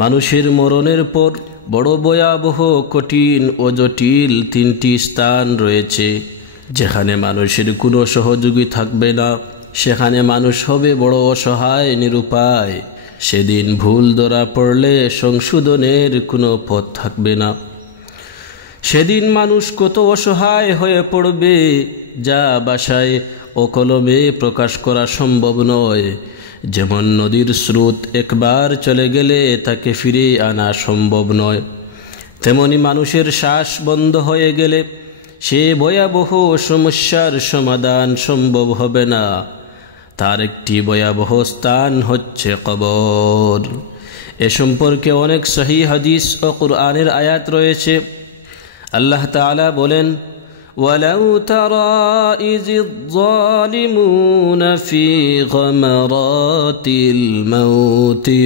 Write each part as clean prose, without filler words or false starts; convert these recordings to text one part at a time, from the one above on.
মানুষের মরণের পর বড় ভয়াবহ, কঠিন ও জটিল তিনটি স্থান রয়েছে, যেখানে মানুষের কোনো সহযোগী থাকবে না। সেখানে মানুষ হবে বড় অসহায়, নিরুপায়। সেদিন ভুল ধরা পড়লে সংশোধনের কোনো পথ থাকবে না। সেদিন মানুষ কত অসহায় হয়ে পড়বে, যা ভাষায় ও কলমে প্রকাশ করা সম্ভব নয়। যেমন নদীর স্রোত একবার চলে গেলে তাকে ফিরে আনা সম্ভব নয়, তেমনি মানুষের শ্বাস বন্ধ হয়ে গেলে সে ভয়াবহ সমস্যার সমাধান সম্ভব হবে না। তার একটি ভয়াবহ স্থান হচ্ছে কবর। এ সম্পর্কে অনেক সহিহ হাদিস ও কুরআনের আয়াত রয়েছে। আল্লাহ তাআলা বলেন, ওয়ালাউ তারা ইযিয যালিমুনা ফি গামারাতিল মাউতি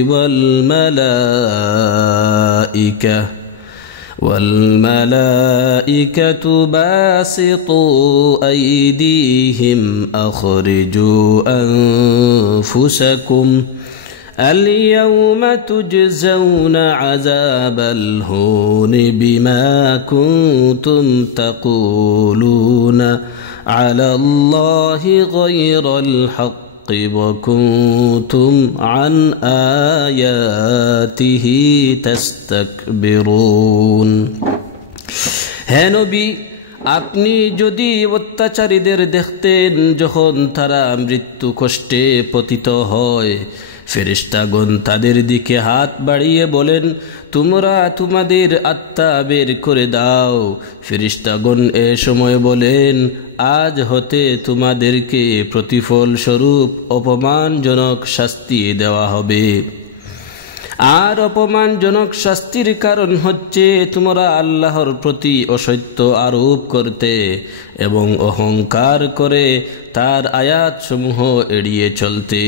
والملائكة باسطوا أيديهم أخرجوا أنفسكم اليوم تجزون عذاب الهون بما كنتم تقولون على الله غير الحق وكنتم عن آياته تستكبرون। হে নবী, আপনি যদি অত্যাচারীদের দেখতেন যখন তারা মৃত্যু কষ্টে পতিত হয়, ফেরেশতাগণ তাদের দিকে হাত বাড়িয়ে বলেন, তোমরা তোমাদের আত্মা বের করে দাও। ফেরেশতাগণ এ সময় বলেন, আজ হতে তোমাদেরকে প্রতিফল স্বরূপ অপমানজনক শাস্তি দেওয়া হবে। আর অপমানজনক শাস্তির কারণ হচ্ছে তোমরা আল্লাহর প্রতি অসত্য আরোপ করতে এবং অহংকার করে তার আয়াতসমূহ এড়িয়ে চলতে।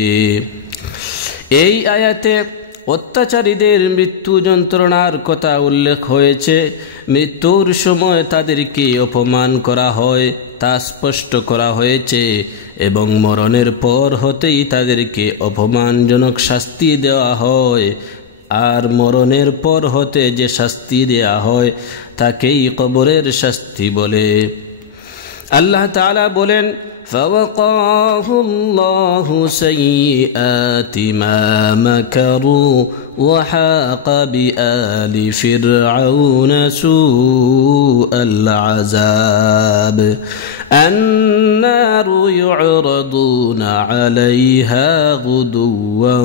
এই আয়াতে অত্যাচারীদের মৃত্যু যন্ত্রণার কথা উল্লেখ হয়েছে। মৃত্যুর সময় তাদেরকে অপমান করা হয় তা স্পষ্ট করা হয়েছে, এবং মরণের পর হতেই তাদেরকে অপমানজনক শাস্তি দেওয়া হয়। আর মরণের পর হতে যে শাস্তি দেওয়া হয় তাকেই কবরের শাস্তি বলে। আল্লাহ তাআলা বলেন, فوقاه الله سيئات ما مكروا وحاق بآل فرعون سوء العذاب النار يعرضون عليها غدوا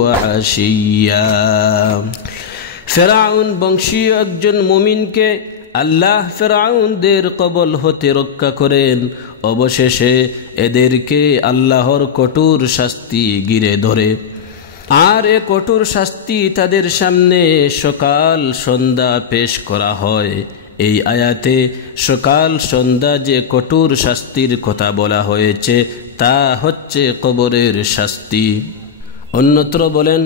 وعشيا। ফেরাউন বংশীয় একজন মুমিনকে আল্লাহ ফেরাউনদের কবল হতে রক্ষা করেন। অবশেষে এদেরকে আল্লাহর কঠোর শাস্তি ঘিরে ধরে, আর এ কঠোর শাস্তি তাদের সামনে সকাল সন্ধ্যা পেশ করা হয়। এই আয়াতে সকাল সন্ধ্যা যে কঠোর শাস্তির কথা বলা হয়েছে তা হচ্ছে কবরের শাস্তি। অন্যত্র বলেন,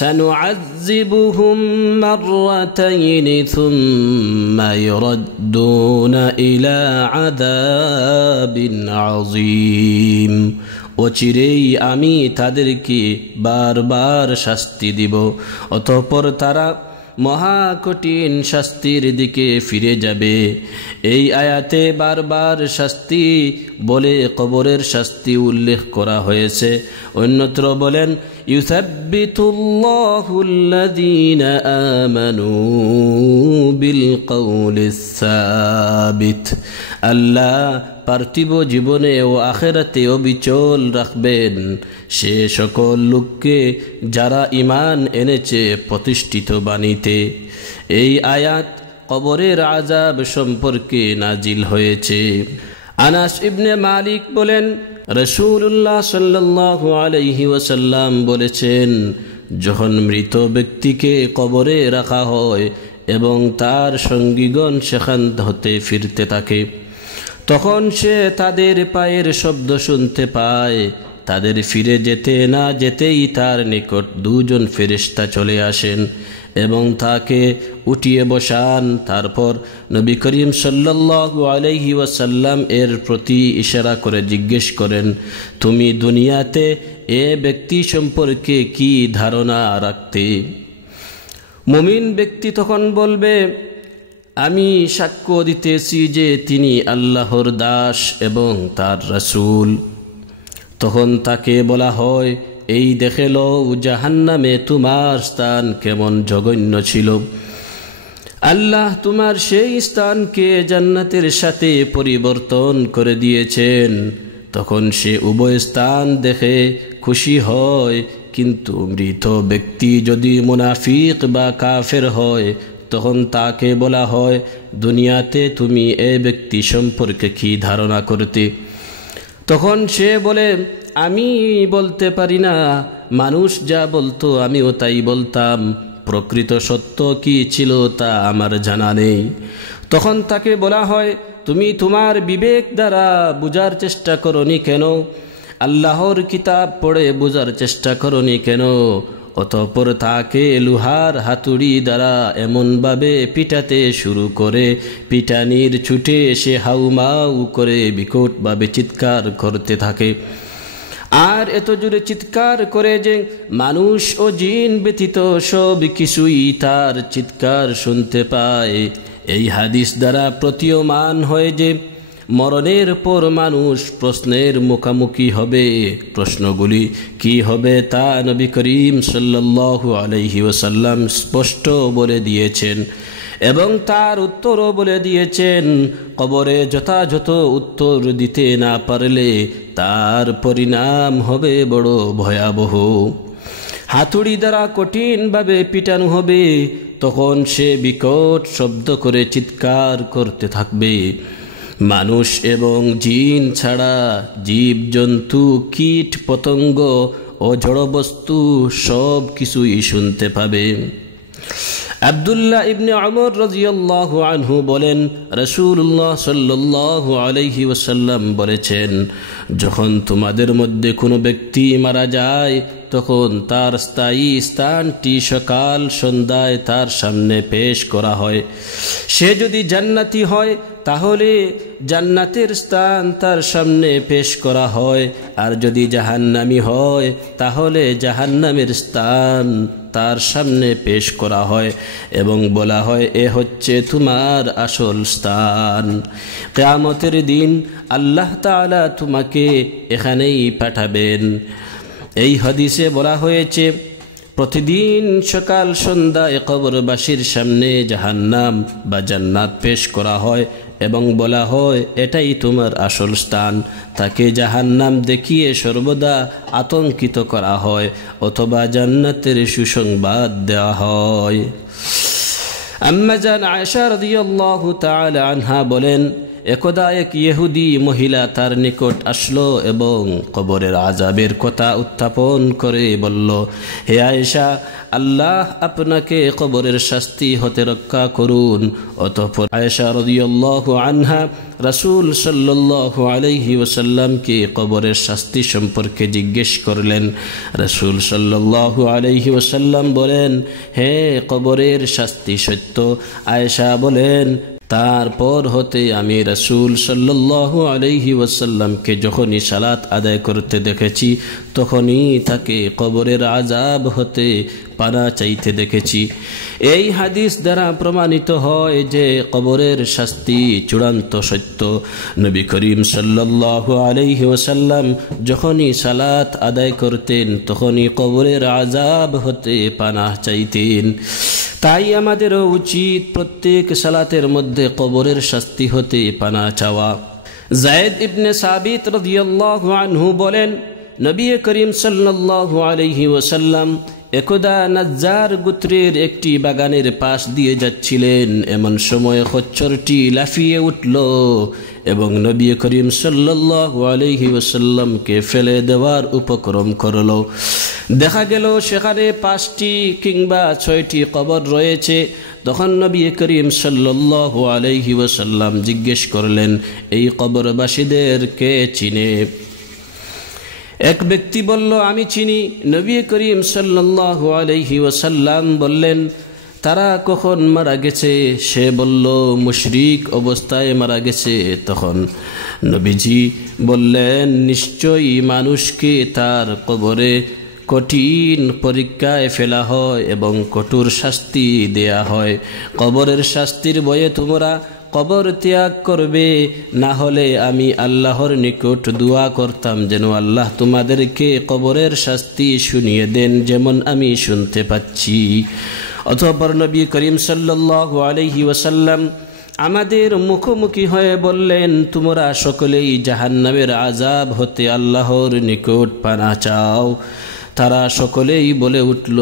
سنعذبهم مرتين ثم يردون إلى عذاب عظيم। অচিরেই আমি তাদেরকে বারবার শাস্তি দিব, অতঃপর তারা মহা কঠিন শাস্তির দিকে ফিরে যাবে। এই আয়াতে বারবার শাস্তি বলে কবরের শাস্তি উল্লেখ করা হয়েছে। অন্যত্র বলেন, ইউসাব্বিতুল্লাহুল্লাযীনা আমানু বিল কওলিস সাবিত। আল্লাহ পার্থিব জীবনে ও আখিরাতে অবিচল রাখবেন সে সকল লোককে যারা ঈমান এনেছে প্রতিষ্ঠিত বাণীতে। এই আয়াত কবরের আযাব সম্পর্কে নাজিল হয়েছে। আনাস ইবনে মালিক বলেন, রাসূলুল্লাহ সাল্লাল্লাহু আলাইহি ওয়াসাল্লাম বলেছেন, যখন মৃত ব্যক্তিকে কবরে রাখা হয় এবং তার সঙ্গীগণ সেখান হতে ফিরতে থাকে, তখন সে তাদের পায়ের শব্দ শুনতে পায়। তাদের ফিরে যেতে না যেতেই তার নিকট দুজন ফেরেশতা চলে আসেন এবং তাকে উঠিয়ে বসান। তারপর নবী করিম সাল্লাল্লাহু আলাইহি ওয়াসাল্লাম এর প্রতি ইশারা করে জিজ্ঞেস করেন, তুমি দুনিয়াতে এ ব্যক্তি সম্পর্কে কি ধারণা রাখতে? মুমিন ব্যক্তি তখন বলবে, আমি সাক্ষ্য দিতেছি যে তিনি আল্লাহর দাস এবং তার রাসূল। তখন তাকে বলা হয়, এই দেখে লও জাহান্নামে তোমার স্থান কেমন জঘন্য ছিল। আল্লাহ তোমার সেই স্থানকে জান্নাতের সাথে পরিবর্তন করে দিয়েছেন। তখন সে উভয় স্থান দেখে খুশি হয়। কিন্তু মৃত ব্যক্তি যদি মুনাফিক বা কাফের হয়, তখন তাকে বলা হয়, দুনিয়াতে তুমি এই ব্যক্তি সম্পর্কে কি ধারণা করতে? তখন সে বলে, আমি বলতে পারি না, মানুষ যা বলতো আমিও তাই বলতাম, প্রকৃত সত্য কি ছিল তা আমার জানা নেই। তখন তাকে বলা হয়, তুমি তোমার বিবেক দ্বারা বুঝার চেষ্টা করনি কেন? আল্লাহর কিতাব পড়ে বুঝার চেষ্টা করনি কেন? অতঃপর তাকে লোহার হাতুড়ি দ্বারা এমনভাবে পিটাতে শুরু করে, পিটানির ছুটে সে হাউমাউ করে বিকটভাবে চিৎকার করতে থাকে। আর এত জোরে চিৎকার করে যে মানুষ ও জিন ব্যতীত সব কিছুই তার চিৎকার শুনতে পায়। এই হাদিস দ্বারা প্রতীয়মান হয় যে মরণের পর মানুষ প্রশ্নের মুখোমুখি হবে। প্রশ্নগুলি কি হবে তা নবী করিম সাল্লাল্লাহু আলাইহি ওয়াসাল্লাম স্পষ্ট বলে দিয়েছেন এবং তার উত্তরও বলে দিয়েছেন। কবরে যথাযথ উত্তর দিতে না পারলে তার পরিণাম হবে বড় ভয়াবহ। হাতুড়ি দ্বারা কঠিনভাবে পিটানো হবে। তখন সে বিকট শব্দ করে চিৎকার করতে থাকবে। মানুষ এবং জিন ছাড়া জীব জন্তু, কীট পতঙ্গ ও জড়বস্তু সব কিছুই শুনতে পাবে। আব্দুল্লাহ ইবনে উমর রাদিয়াল্লাহু আনহু বলেন, রাসূলুল্লাহ সাল্লাল্লাহু আলাইহি ওয়াসাল্লাম বলেছেন, যখন তোমাদের মধ্যে কোনো ব্যক্তি মারা যায়, তখন তার স্থায়ী স্থানটি সকাল সন্ধ্যায় তার সামনে পেশ করা হয়। সে যদি জান্নাতি হয় তাহলে জান্নাতের স্থান তার সামনে পেশ করা হয়, আর যদি জাহান্নামী হয় তাহলে জাহান্নামের স্থান তার সামনে পেশ করা হয় এবং বলা হয়, এ হচ্ছে তোমার আসল স্থান। কিয়ামতের দিন আল্লাহ তাআলা তোমাকে এখানেই পাঠাবেন। এই হাদিসে বলা হয়েছে, প্রতিদিন সকাল সন্ধ্যায় কবরবাসীর সামনে জাহান্নাম বা জান্নাত পেশ করা হয় এবং বলা হয়, এটাই তোমার আসল স্থান। তাকে জাহান্নাম দেখিয়ে সর্বদা আতঙ্কিত করা হয় অথবা জান্নাতের সুসংবাদ দেওয়া হয়। আম্মা জান আয়েশা রাদিয়াল্লাহু তাআলা আনহা বলেন, একদা এক ইহুদি মহিলা তার নিকট আসলো এবং কবরের আযাবের কথা উত্থাপন করে বলল, হে আয়েশা, আল্লাহ আপনাকে কবরের শাস্তি হতে রক্ষা করুন। অতঃপর আয়েশা রাদিয়াল্লাহু আনহা রাসূল সাল্লাল্লাহু আলাইহি ওয়াসাল্লামকে কবরের শাস্তি সম্পর্কে জিজ্ঞেস করলেন। রাসূল সাল্লাল্লাহু আলাইহি ওয়াসাল্লাম বলেন, হে কবরের শাস্তি সত্য। আয়েশা বলেন, তারপর হতে আমি রাসূল সাল্লাল্লাহু আলাইহি ওয়াসাল্লামকে যখনই সালাত আদায় করতে দেখেছি, তখনই তাকে কবরের আযাব হতে পানা চাইতে দেখেছি। এই হাদিস দ্বারা প্রমাণিত হয় যে কবরের শাস্তি চূড়ান্ত সত্য। নবী করিম সাল্লাল্লাহু আলাইহি ওয়াসাল্লাম যখনই সালাত আদায় করতেন, তখনই কবরের আযাব হতে পানা চাইতেন। তাই আমাদেরও উচিত প্রত্যেক সালাতের মধ্যে কবরের শাস্তি হতে পানা চাওয়া। যায়েদ ইবনে সাবিত রাদিয়াল্লাহু আনহু বলেন, নবী করিম সাল্লাল্লাহু আলাইহি ওয়াসাল্লাম একদা নাজ্জার গোত্রের একটি বাগানের পাশ দিয়ে যাচ্ছিলেন। এমন সময় খচ্চরটি লাফিয়ে উঠল এবং নবী করিম সাল্লাল্লাহু আলাইহি ওয়াসাল্লামকে ফেলে দেওয়ার উপক্রম করল। দেখা গেল সেখানে 5টি কিংবা 6টি কবর রয়েছে। তখন নবী করিম সাল্লাল্লাহু আলাইহি ওয়াসাল্লাম জিজ্ঞেস করলেন, এই কবরবাসীদের কে চিনে? এক ব্যক্তি বলল, আমি চিনি। নবী করিম সাল্লাল্লাহু আলাইহি ওয়াসাল্লাম বললেন, তারা কখন মারা গেছে? সে বলল, মুশরিক অবস্থায় মারা গেছে। তখন নবীজি বললেন, নিশ্চয়ই মানুষকে তার কবরে কঠিন পরীক্ষায় ফেলা হয় এবং কঠোর শাস্তি দেয়া হয়। কবরের শাস্তির ভয়ে তোমরা কবর ত্যাগ করবে, না হলে আমি আল্লাহর নিকট দোয়া করতাম যেন আল্লাহ তোমাদেরকে কবরের শাস্তি শুনিয়ে দেন, যেমন আমি শুনতে পাচ্ছি। অতঃপর নবী করিম সাল্লাল্লাহু আলাইহি ওয়াসাল্লাম আমাদের মুখোমুখি হয়ে বললেন, তোমরা সকলেই জাহান্নামের আযাব হতে আল্লাহর নিকট পানাহ চাও। তারা সকলেই বলে উঠল,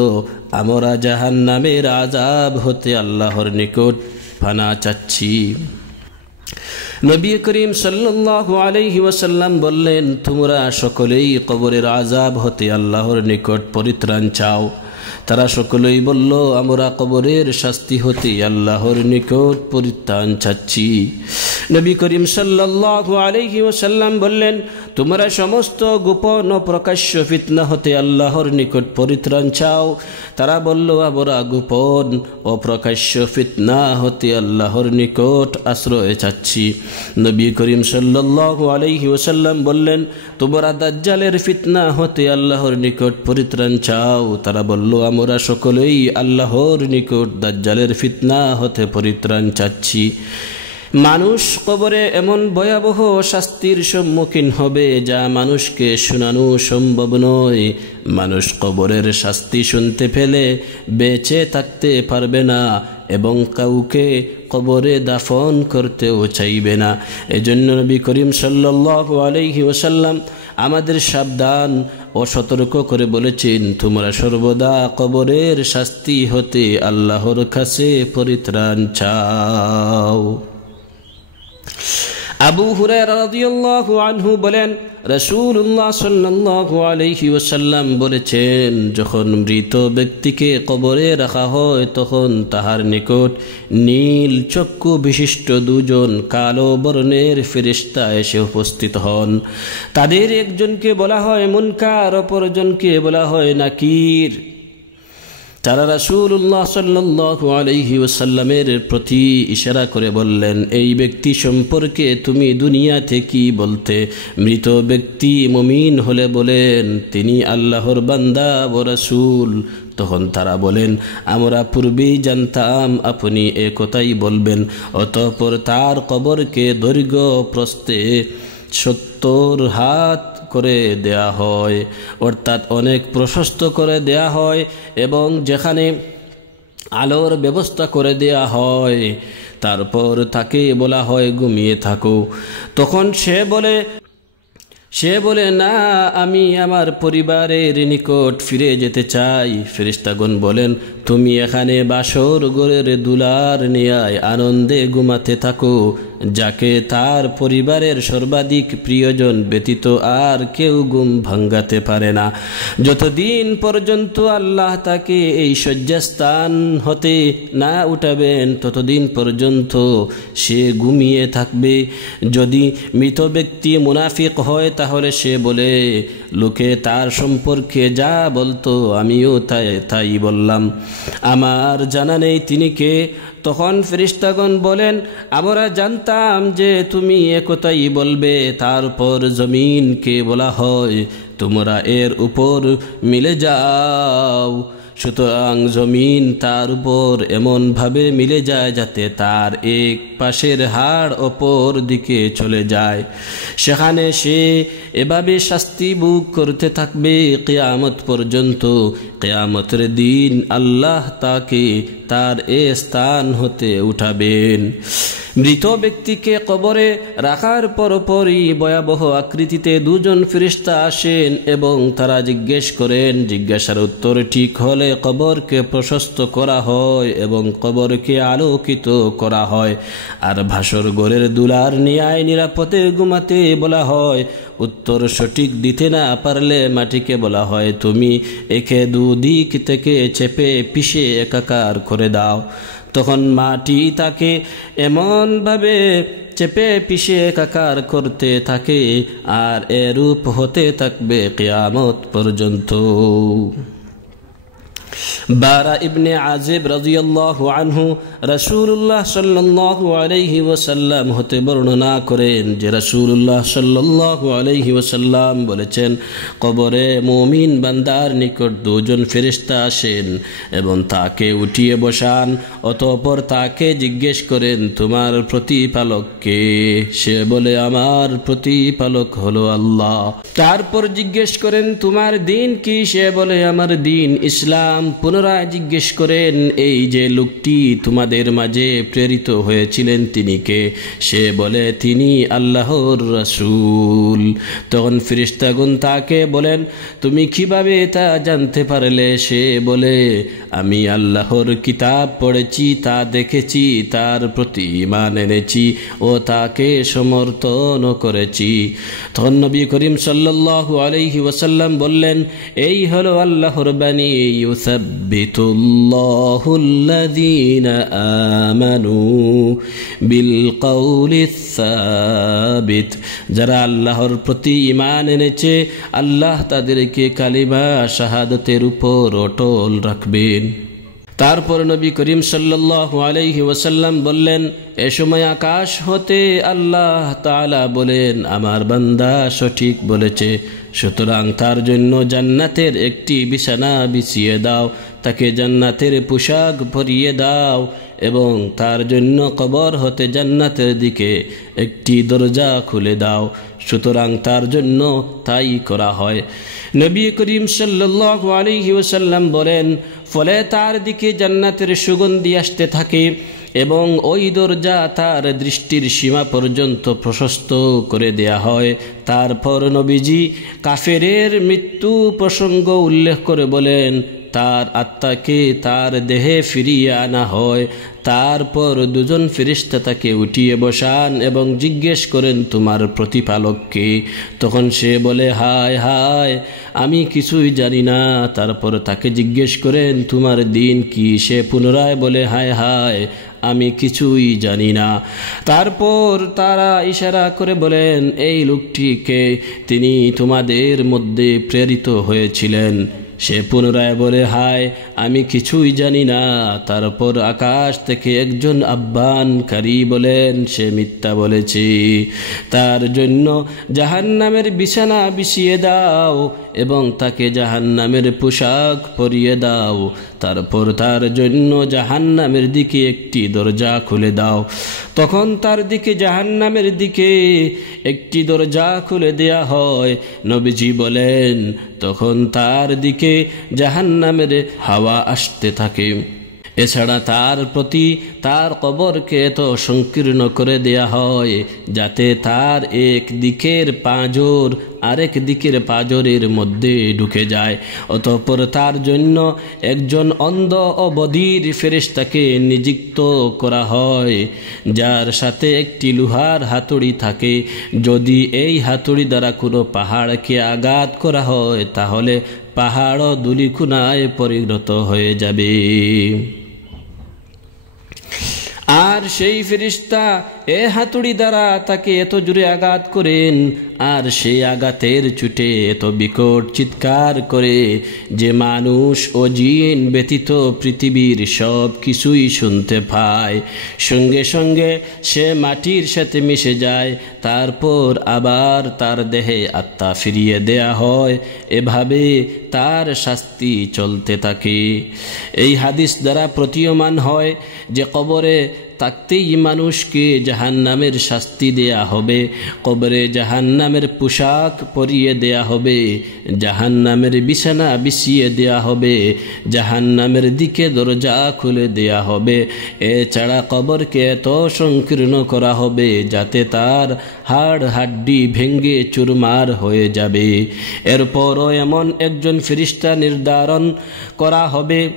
আমরা জাহান্নামের আযাব হতে আল্লাহর নিকট পানাহ চাচ্ছি। নবী করিম সাল্লাল্লাহু আলাইহি ওয়াসাল্লাম বললেন, তোমরা সকলেই কবরের আযাব হতে আল্লাহর নিকট পরিত্রাণ চাও। তারা সকলেই বলল, আমরা কবরের শাস্তি হতে আল্লাহর নিকট পরিত্রাণ চাচ্ছি। নবী করিম সাল্লাল্লাহু আলাইহি ওয়াসাল্লাম বললেন, তোমরা সমস্ত গোপন ও প্রকাশ্য ফিতনা হতে আল্লাহর নিকট পরিত্রাণ চাও। তারা বলল, আমরা গোপন ও প্রকাশ্য ফিতনা হতে আল্লাহর নিকট আশ্রয় চাচ্ছি। নবী করিম সাল্লাল্লাহু আলাইহি ওয়াসাল্লাম বললেন, তোমরা দাজ্জালের ফিতনা হতে আল্লাহর নিকট পরিত্রাণ চাও। তারা বলল, আমরা সকলেই আল্লাহর নিকট দাজ্জালের ফিতনা হতে পরিত্রাণ চাচ্ছি। মানুষ কবরে এমন ভয়াবহ শাস্তির সম্মুখীন হবে যা মানুষকে শোনানো সম্ভব নয়। মানুষ কবরের শাস্তি শুনতে পেলে বেঁচে থাকতে পারবে না এবং কাউকে কবরে দাফন করতেও চাইবে না। এজন্য নবী করিম সাল্লাল্লাহু আলাইহি ওয়াসাল্লাম আমাদের সাবধান ও সতর্ক করে বলেছেন, তোমরা সর্বদা কবরের শাস্তি হতে আল্লাহর কাছে পরিত্রাণ চাও। আবু হুরায়রা রাদিয়াল্লাহু আনহু বলেন, রাসূলুল্লাহ সাল্লাল্লাহু আলাইহি ওয়াসাল্লাম বলেছেন, যখন মৃত ব্যক্তিকে কবরে রাখা হয় তখন তাহার নিকট নীল চক্ষু বিশিষ্ট দুজন কালো বর্ণের ফেরেশতা এসে উপস্থিত হন। তাদের একজনকে বলা হয় মুনকার, অপরজনকে বলা হয় নাকির। তারা রাসূলুল্লাহ সাল্লাল্লাহু আলাইহি ওয়াসাল্লামের প্রতি ইশারা করে বললেন, এই ব্যক্তি সম্পর্কে তুমি দুনিয়াতে কি বলতে? মৃত ব্যক্তি মুমিন হলে বলেন, তিনি আল্লাহর বান্দা ও রাসূল। তখন তারা বলেন, আমরা পূর্বেই জানতাম আপনি এ কথাই বলবেন। অতঃপর তার কবরকে দৈর্ঘ্য প্রস্থে 70 হাত করে দেয়া হয়, অর্থাৎ অনেক প্রশস্ত করে দেয়া হয় এবং যেখানে আলোর ব্যবস্থা করে দেয়া হয়। তারপর তাকে বলা হয় ঘুমিয়ে থাকো। তখন সে বলে না, আমি আমার পরিবারের নিকট ফিরে যেতে চাই। ফেরেশতাগণ বলেন, তুমি এখানে বাসর ঘরের দুলার ন্যায় আনন্দে ঘুমাতে থাকো, যাকে তার পরিবারের সর্বাধিক প্রিয়জন ব্যতীত আর কেউ ঘুম ভাঙ্গাতে পারে না। যতদিন পর্যন্ত আল্লাহ তাকে এই শয্যাস্থান হতে না উঠাবেন ততদিন পর্যন্ত সে ঘুমিয়ে থাকবে। যদি মৃত ব্যক্তি মুনাফিক হয় তাহলে সে বলে, লোকে তার সম্পর্কে যা বলতো আমিও তাই বললাম, আমার জানা নেই তিনি কে। তখন ফেরেশতাগণ বলেন, আমরা জানতাম যে তুমি একথাই বলবে। তারপর জমিনকে বলা হয়, তোমরা এর উপর মিলে যাও। সুতরাং জমিন তার উপর এমনভাবে মিলে যায় যাতে তার এক পাশের হাড় অপর দিকে চলে যায়। সেখানে সে এভাবে শাস্তি ভোগ করতে থাকবে কিয়ামত পর্যন্ত। কিয়ামতের দিন আল্লাহ তাকে তার এ স্থান হতে উঠাবেন। মৃত ব্যক্তিকে কবরে রাখার পরপরই ভয়াবহ আকৃতিতে দুজন ফেরেশতা আসেন এবং তারা জিজ্ঞেস করেন। জিজ্ঞাসার উত্তর ঠিক হলে কবরকে প্রশস্ত করা হয় এবং কবরকে আলোকিত করা হয়, আর ভাসর ঘরের দুলার ন্যায় নিরাপদে ঘুমাতে বলা হয়। উত্তর সঠিক দিতে না পারলে মাটিকে বলা হয়, তুমি একে দুদিক থেকে চেপে পিষে একাকার করে দাও। তখন মাটি তাকে এমনভাবে চেপে পিষে একাকার করতে থাকে আর এরূপ হতে থাকবে কিয়ামত পর্যন্ত। বারা ইবনে আজিব রাদিয়াল্লাহু আনহু রাসূলুল্লাহ সাল্লাল্লাহু আলাইহি ওয়াসাল্লাম হতে বর্ণনা করেন যে রাসূলুল্লাহ সাল্লাল্লাহু আলাইহি ওয়াসাল্লাম বলেছেন, কবরে মুমিন বান্দার নিকট দুজন ফেরেশতা আসেন এবং তাকে উঠিয়ে বসান, অতঃপর তাকে জিজ্ঞেস করেন, তোমার প্রতিপালক কে? সে বলে, আমার প্রতিপালক হলো আল্লাহ। তারপর জিজ্ঞেস করেন, তোমার দিন কি? সে বলে, আমার দিন ইসলাম। পুনরায় জিজ্ঞেস করেন, এই যে লোকটি তোমাদের মাঝে প্রেরিত হয়েছিলেন তিনি কে? সে বলে, তিনি আল্লাহর রাসূল। তখন ফেরেশতাগণ তাকে বলেন, তুমি কিভাবে তা জানতে পারলে? সে বলে, আমি আল্লাহর কিতাব পড়েছি, তা দেখেছি, তার প্রতি ঈমান এনেছি ও তাকে সমর্থন করেছি। তখন নবী করিম সাল্লাল্লাহু আলাইহি ওয়াসাল্লাম বললেন, এই হলো আল্লাহর বাণী, ইউসাব্বিতুল্লাহুল্লাযীনা আমানু বিল কওলিস সাবিত। যারা আল্লাহর প্রতি ঈমান এনেছে, আল্লাহ তাদেরকে কালিমা শাহাদাতের উপর অটল রাখবেন। তারপর নবী করিম সাল্লাল্লাহু আলাইহি ওয়াসাল্লাম বললেন, এ সময় আকাশ হতে আল্লাহ তাআলা বলেন, আমার বান্দা সঠিক বলেছে, সুতরাং তার জন্য জান্নাতের একটি বিছানা বিছিয়ে দাও, তাকে জান্নাতের পোশাক পরিয়ে দাও এবং তার জন্য কবর হতে জান্নাতের দিকে একটি দরজা খুলে দাও। সুতরাং তার জন্য তাই করা হয়। নবী করিম সাল্লাল্লাহু আলাইহি ওয়াসাল্লাম বলেন, ফলে তার দিকে জান্নাতের সুগন্ধি আসতে থাকে এবং ওই দরজা তার দৃষ্টির সীমা পর্যন্ত প্রশস্ত করে দেয়া হয়। তারপর নবীজি কাফেরের মৃত্যু প্রসঙ্গ উল্লেখ করে বলেন, তার আত্মাকে তার দেহে ফিরিয়ে আনা হয়। তারপর দুজন ফেরেশতা তাকে উঠিয়ে বসান এবং জিজ্ঞেস করেন, তোমার প্রতিপালক কে? তখন সে বলে, হায় হায়, আমি কিছুই জানি না। তারপর তাকে জিজ্ঞেস করেন, তোমার দিন কি? সে পুনরায় বলে, হায় হায়, আমি কিছুই জানি না। তারপর তারা ইশারা করে বলেন, এই লোকটিকে, তিনি তোমাদের মধ্যে প্রেরিত হয়েছিলেন। সে পুনরায় বলে, হায়, আমি কিছুই জানি না। তারপর আকাশ থেকে একজন আহ্বানকারী বলেন, সে মিথ্যা বলেছে, তার জন্য জাহান্নামের বিছানা বিছিয়ে দাও এবং তাকে জাহান্নামের পোশাক পরিয়ে দাও। তারপর তার জন্য জাহান্নামের দিকে একটি দরজা খুলে দাও। তখন তার দিকে জাহান্নামের দিকে একটি দরজা খুলে দেয়া হয়। নবীজি বলেন, তখন তার দিকে জাহান্নামের হাওয়া আসতে থাকে। এছাড়া তার প্রতি তার কবরকে এত সংকীর্ণ করে দেয়া হয় যাতে তার এক দিকের পাঁজর আরেক দিকের পাঁজরের মধ্যে ঢুকে যায়। অতঃপর তার জন্য একজন অন্ধ ও বধির ফেরেশতাকে নিযুক্ত করা হয়, যার সাথে একটি লোহার হাতুড়ি থাকে। যদি এই হাতুড়ি দ্বারা কোনো পাহাড়কে আঘাত করা হয়, তাহলে পাহাড় ধূলিকণায় পরিণত হয়ে যাবে। আর সেই ফেরেশতা এ হাতুড়ি দ্বারা তাকে এত জোরে আঘাত করেন আর সেই আঘাতের চোটে এত বিকট চিৎকার করে যে মানুষ ও জিন ব্যতীত পৃথিবীর সব কিছুই শুনতে পায়। সঙ্গে সঙ্গে সে মাটির সাথে মিশে যায়। তারপর আবার তার দেহে আত্মা ফিরিয়ে দেয়া হয়। এভাবে তার শাস্তি চলতে থাকে। এই হাদিস দ্বারা প্রতীয়মান হয় যে কবরে থাকতেই মানুষকে জাহান্নামের শাস্তি দেয়া হবে, কবরে জাহান্নামের পোশাক পরিয়ে দেয়া হবে, জাহান্নামের বিছানা বিছিয়ে দেয়া হবে, জাহান্নামের দিকে দরজা খুলে দেয়া হবে। এছাড়া কবরকে এত সংকীর্ণ করা হবে যাতে তার হাড় হাড্ডি ভেঙ্গে চুরমার হয়ে যাবে। এরপরও এমন একজন ফেরেশতা নির্ধারণ করা হবে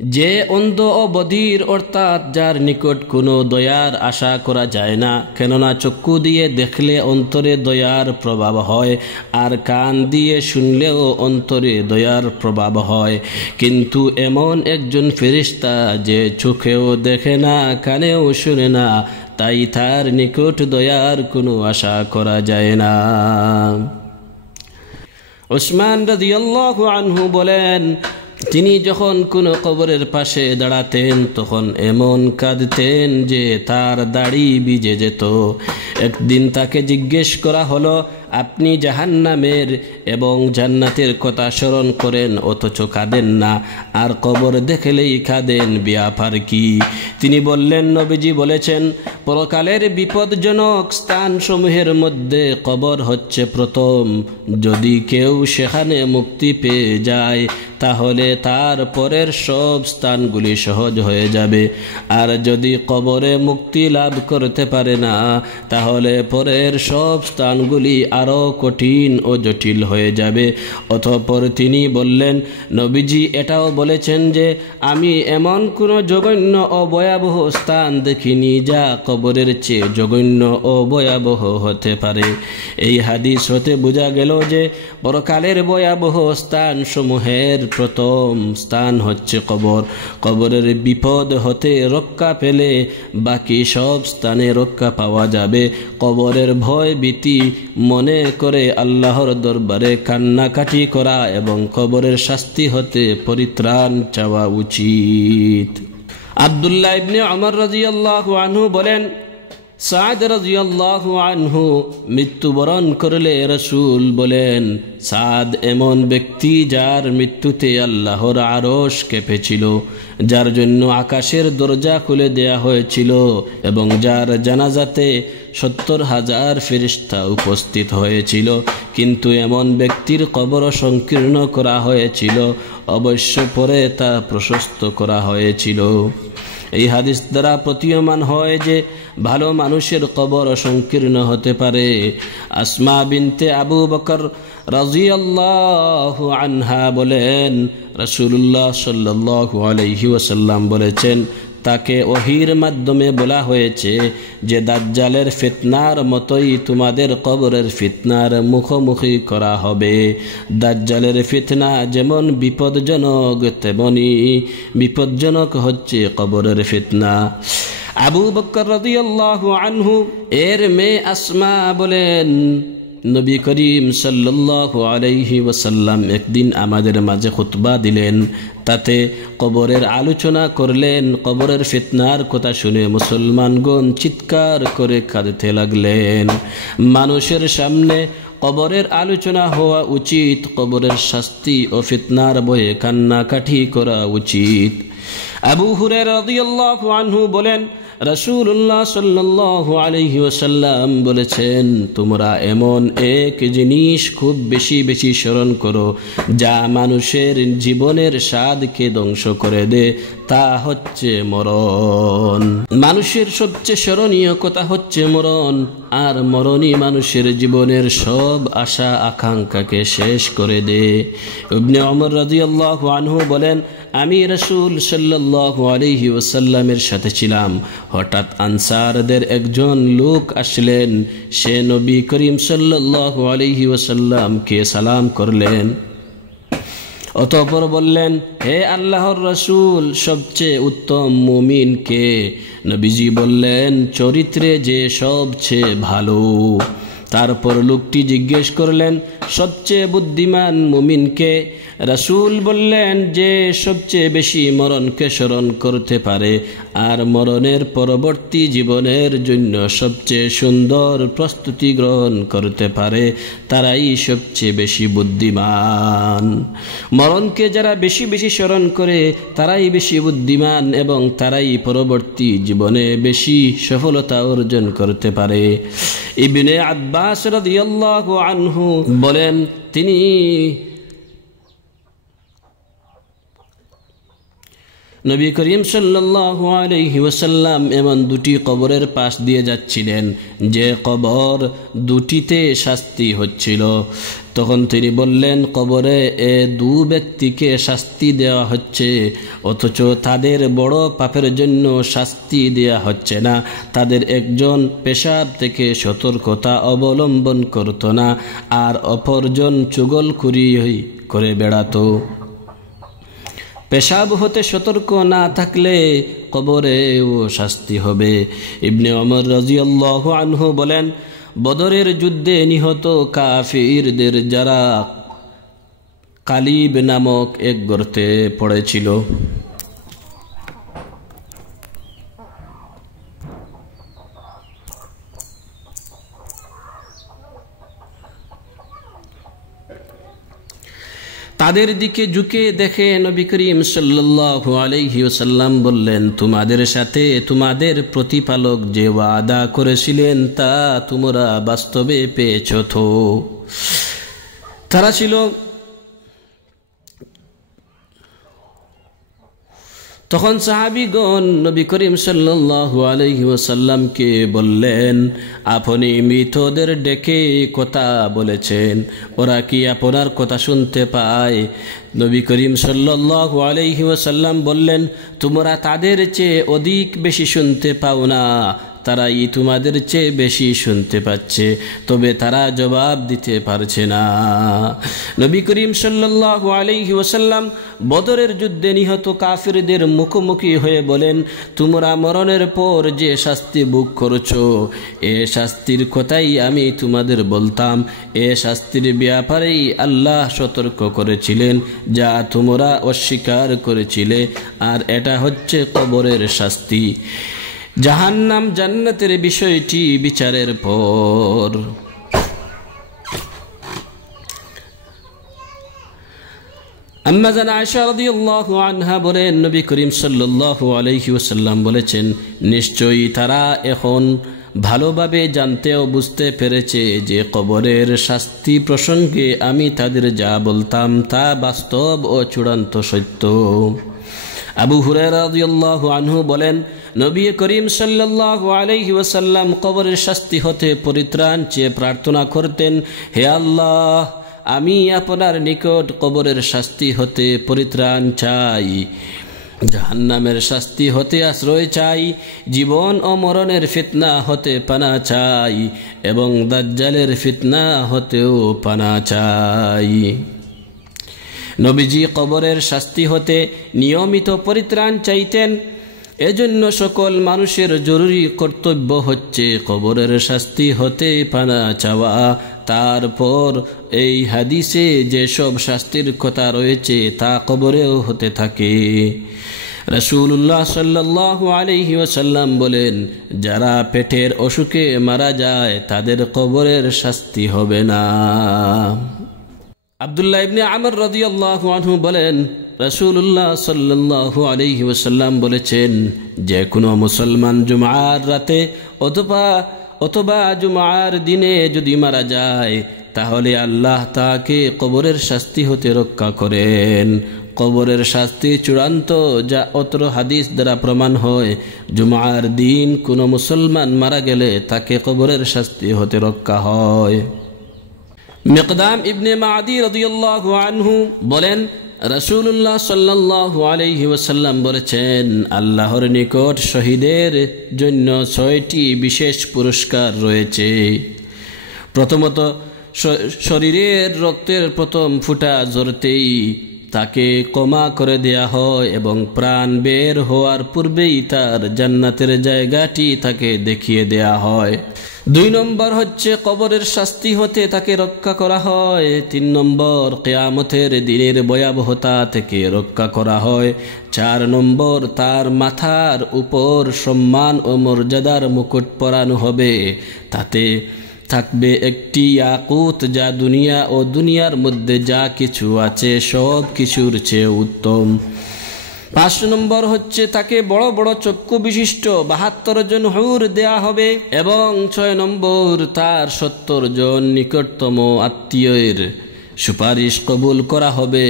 যে অন্ধ ও বধির, অর্থাৎ যার নিকট কোনো দয়ার আশা করা যায় না, কেননা চক্ষু দিয়ে দেখলে অন্তরে দয়ার প্রভাব হয় আর কান দিয়ে শুনলেও অন্তরে দয়ার প্রভাব হয়। কিন্তু এমন একজন ফেরেশতা যে চোখেও দেখে না, কানেও শুনে না, তাই তার নিকট দয়ার কোনো আশা করা যায় না। উসমান রাদিয়াল্লাহু আনহু বলেন, তিনি যখন কোনো কবরের পাশে দাঁড়াতেন তখন এমন কাঁদতেন যে তার দাড়ি ভিজে যেত। একদিন তাকে জিজ্ঞেস করা হলো, আপনি জাহান্নামের এবং জান্নাতের কথা স্মরণ করেন অথচ কাঁদেন না, আর কবর দেখলেই কাঁদেন, ব্যাপার কি? তিনি বললেন, নবীজি বলেছেন, পরকালের বিপদজনক স্থানসমূহের মধ্যে কবর হচ্ছে প্রথম। যদি কেউ সেখানে মুক্তি পেয়ে যায় তাহলে তার পরের সব স্থানগুলি সহজ হয়ে যাবে, আর যদি কবরে মুক্তি লাভ করতে পারে না তাহলে পরের সব স্থানগুলি আরও কঠিন ও জটিল হয়ে যাবে। অতঃপর তিনি বললেন, নবীজি এটাও বলেছেন যে আমি এমন কোনো জঘন্য ও ভয়াবহ স্থান দেখিনি যা কবরের চেয়ে জঘন্য ও ভয়াবহ হতে পারে। এই হাদিস হতে বোঝা গেল যে পরকালের ভয়াবহ স্থানসমূহের প্রথম স্থান হচ্ছে কবর। কবরের বিপদ হতে রক্ষা পেলে বাকি সব স্থানে রক্ষা পাওয়া যাবে। কবরের ভয় ভীতি মনে করে আল্লাহর দরবারে কান্নাকাটি করা এবং কবরের শাস্তি হতে পরিত্রাণ চাওয়া উচিত। আব্দুল্লাহ ইবনে ওমর রাদিয়াল্লাহু আনহু বলেন, সাদ রাদিয়াল্লাহু আনহু মৃত্যুবরণ করলে রাসূল বলেন, সাদ এমন ব্যক্তি যার মৃত্যুতে আল্লাহর আরশ কেঁপেছিল, যার জন্য আকাশের দরজা খুলে দেয়া হয়েছিল এবং যার জানাজাতে 70,000 ফেরেশতা উপস্থিত হয়েছিল, কিন্তু এমন ব্যক্তির কবর সংকীর্ণ করা হয়েছিল, অবশ্য পরে তা প্রশস্ত করা হয়েছিল। এই হাদিস দ্বারা প্রতীয়মান হয় যে ভালো মানুষের কবর সংকীর্ণ হতে পারে। আসমা বিনতে আবু বকর রাদিয়াল্লাহু আনহা বলেন, রাসূলুল্লাহ সাল্লাল্লাহু আলাইহি ওয়াসাল্লাম বলেছেন, তাকে ওহীর মাধ্যমে বলা হয়েছে যে দাজ্জালের ফিতনার মতোই তোমাদের কবরের ফিতনার মুখোমুখি করা হবে। দাজ্জালের ফিতনা যেমন বিপদজনক তেমনি বিপদজনক হচ্ছে কবরের ফিতনা। আবু বকর রাদিয়াল্লাহু আনহু এর মেয়ে আসমা বলেন, নবী করিম সাল্লাল্লাহু আলাইহি ওয়াসাল্লাম একদিন আমাদের মাঝে খুতবা দিলেন, তাতে কবরের আলোচনা করলেন। কবরের ফিতনার কথা শুনে মুসলমানগণ চিৎকার করে কাঁদতে লাগলেন। মানুষের সামনে কবরের আলোচনা হওয়া উচিত, কবরের শাস্তি ও ফিতনার ভয়ে কান্নাকাটি করা উচিত। আবু হুরায়রা রাদিয়াল্লাহু আনহু বলেন, রাসূলুল্লাহ সাল্লাল্লাহু আলাইহি ওয়াসাল্লাম বলেছেন, তোমরা এমন এক জিনিস খুব বেশি বেশি স্মরণ করো যা মানুষের জীবনের স্বাদকে ধ্বংস করে দে, তা হচ্ছে মরণ। মানুষের সবচেয়ে স্মরণীয় কথা হচ্ছে মরণ, আর মরণই মানুষের জীবনের সব আশা আকাঙ্ক্ষাকে শেষ করে দে। ইবনে ওমর রাদিয়াল্লাহু আনহু বলেন, আমি রাসূল সাল্লাল্লাহু আলাইহি ওয়াসাল্লামের সাথে ছিলাম। হঠাৎ আনসারদের একজন লোক আসলেন। সে নবী করিম সাল্লাল্লাহু আলাইহি ওয়াসাল্লামকে সালাম করলেন। অতঃপর বললেন, হে আল্লাহর রাসূল, সবচেয়ে উত্তম মুমিন কে? নবীজি বললেন, চরিত্রে যে সবচেয়ে ভালো। তারপর লোকটি জিজ্ঞেস করলেন, সবচেয়ে বুদ্ধিমান মুমিন কে? রাসূল বললেন, যে সবচেয়ে বেশি মরণকে স্মরণ করতে পারে আর মরণের পরবর্তী জীবনের জন্য সবচেয়ে সুন্দর প্রস্তুতি গ্রহণ করতে পারে, তারাই সবচেয়ে বেশি বুদ্ধিমান। মরণকে যারা বেশি বেশি স্মরণ করে তারাই বেশি বুদ্ধিমান এবং তারাই পরবর্তী জীবনে বেশি সফলতা অর্জন করতে পারে। ইবনে আব্বাস রাদিয়াল্লাহু আনহু বলেন, তিনি নবী করিম সাল্লাল্লাহু আলাইহি ওয়াসাল্লাম এমন দুটি কবরের পাশ দিয়ে যাচ্ছিলেন যে কবর দুটিতে শাস্তি হচ্ছিল। তখন তিনি বললেন, কবরে এ দু ব্যক্তিকে শাস্তি দেওয়া হচ্ছে, অথচ তাদের বড় পাপের জন্য শাস্তি দেওয়া হচ্ছে না। তাদের একজন পেশাব থেকে সতর্কতা অবলম্বন করত না, আর অপরজন চুগলখুরি করে বেড়াতো। পেশাব হতে সতর্ক না থাকলে কবরেও শাস্তি হবে। ইবনে ওমর রাদিয়াল্লাহু আনহু বলেন, বদরের যুদ্ধে নিহত কাফিরদের যারা কালিব নামক এক গর্তে পড়েছিল। তাদের দিকে ঝুঁকে দেখে নবী করিম সাল্লাল্লাহু আলাইহি ওয়াসাল্লাম বললেন, তোমাদের সাথে তোমাদের প্রতিপালক যে ওয়াদা করেছিলেন তা তোমরা বাস্তবে পেয়েছ তো? তারা ছিল তখন সাহাবীগণ নবী করিম সাল্লাল্লাহু আলাইহি ওয়াসাল্লামকে বললেন, আপনি মৃতদের ডেকে কথা বলেছেন, ওরা কি আপনার কথা শুনতে পায়? নবী করিম সাল্লাল্লাহু আলাইহি ওয়াসাল্লাম বললেন, তোমরা তাদের চেয়ে অধিক বেশি শুনতে পাও না, তারাই তোমাদের চেয়ে বেশি শুনতে পাচ্ছে, তবে তারা জবাব দিতে পারছে না। নবী করিম সাল্লাল্লাহু আলাইহি ওয়াসাল্লাম বদরের যুদ্ধে নিহত কাফিরদের মুখোমুখি হয়ে বলেন, তোমরা মরণের পর যে শাস্তি ভোগ করছো, এ শাস্তির কথাই আমি তোমাদের বলতাম। এ শাস্তির ব্যাপারেই আল্লাহ সতর্ক করেছিলেন, যা তোমরা অস্বীকার করেছিলে, আর এটা হচ্ছে কবরের শাস্তি। জাহান্নাম জান্নাতের বিষয়টি বিচারের পর। আম্মা জান আয়েশা রাদিয়াল্লাহু আনহা বলেন, নবী করিম সাল্লাল্লাহু আলাইহি ওয়াসাল্লাম বলেছেন, নিশ্চয়ই তারা এখন ভালোভাবে জানতে ও বুঝতে পেরেছে যে কবরের শাস্তি প্রসঙ্গে আমি তাদের যা বলতাম তা বাস্তব ও চূড়ান্ত সত্য। আবু হুরায়রা রাদিয়াল্লাহু আনহু বলেন, নবী করিম সাল্লাল্লাহু আলাইহি ওয়াসাল্লাম কবরের শাস্তি হতে পরিত্রাণ চেয়ে প্রার্থনা করতেন, হে আল্লাহ, আমি আপনার নিকট কবরের শাস্তি হতে পরিত্রাণ চাই, জাহান্নামের শাস্তি হতে আশ্রয় চাই, জীবন ও মরণের ফিতনা হতে পানা চাই, এবং দাজ্জালের ফিতনা হতেও পানা চাই। নবীজি কবরের শাস্তি হতে নিয়মিত পরিত্রাণ চাইতেন। এজন্য সকল মানুষের জরুরি কর্তব্য হচ্ছে কবরের শাস্তি হতে পানা চাওয়া। তারপর এই হাদিসে যেসব শাস্তির কথা রয়েছে তা কবরেও হতে থাকে। রাসূলুল্লাহ সাল্লাল্লাহু আলাইহি ওয়াসাল্লাম বলেন, যারা পেটের অসুখে মারা যায় তাদের কবরের শাস্তি হবে না। আব্দুল্লাহ ইবনে আমর রাদিয়াল্লাহু আনহু বলেন, রাসূলুল্লাহ সাল্লাল্লাহু আলাইহি ওয়াসাল্লাম বলেছেন, যে কোনো মুসলমান জুমআর রাতে অথবা জুমআর দিনে যদি মারা যায় তাহলে আল্লাহ তাকে কবরের শাস্তি হতে রক্ষা করেন। কবরের শাস্তি চূড়ান্ত, যা অত্র হাদিস দ্বারা প্রমাণ হয়। জুমআর দিন কোনো মুসলমান মারা গেলে তাকে কবরের শাস্তি হতে রক্ষা হয়। মিকদাম ইবনে মাদি রাদিয়াল্লাহু আনহু বলেন, রাসূলুল্লাহ সাল্লাল্লাহু আলাইহি ওয়াসাল্লাম বলেছেন, আল্লাহর নিকট শহীদের জন্য 6টি বিশেষ পুরস্কার রয়েছে। প্রথমত, শরীরের রক্তের প্রথম ফোঁটা ঝরতেই তাকে ক্ষমা করে দেয়া হয় এবং প্রাণ বের হওয়ার পূর্বেই তার জান্নাতের জায়গাটি তাকে দেখিয়ে দেয়া হয়। 2 নম্বর হচ্ছে কবরের শাস্তি হতে তাকে রক্ষা করা হয়। 3 নম্বর, কিয়ামতের দিনের ভয়াবহতা থেকে রক্ষা করা হয়। 4 নম্বর, তার মাথার উপর সম্মান ও মর্যাদার মুকুট পরানো হবে, তাতে থাকবে একটি ইয়াকুত, যা দুনিয়া ও দুনিয়ার মধ্যে যা কিছু আছে সব কিছুর চেয়ে উত্তম। 5 নম্বর হচ্ছে তাকে বড় বড় চক্ষু বিশিষ্ট 72 জন হুর দেয়া হবে এবং 6 নম্বর, তার 70 জন নিকটতম আত্মীয়ের সুপারিশ কবুল করা হবে।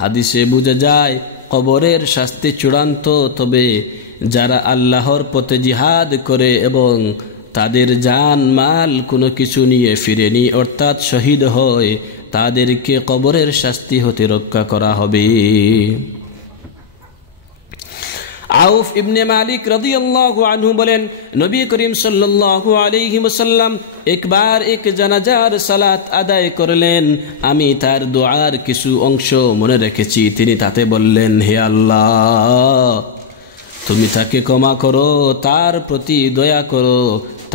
হাদিসে বোঝা যায় কবরের শাস্তি চূড়ান্ত, তবে যারা আল্লাহর পথে জিহাদ করে এবং তাদের জান মাল কোনো কিছু নিয়ে ফিরেনি, অর্থাৎ শহীদ হয়, তাদেরকে কবরের শাস্তি হতে রক্ষা করা হবে। আউফ ইবনে মালিক রাদিয়াল্লাহু আনহু বলেন, নবী করিম সাল্লাল্লাহু আলাইহি ওয়াসাল্লাম একবার এক জানাজার সালাত আদায় করলেন। আমি তার দোয়ার কিছু অংশ মনে রেখেছি। তিনি তাতে বললেন, হে আল্লাহ, তুমি তাকে ক্ষমা করো, তার প্রতি দয়া করো,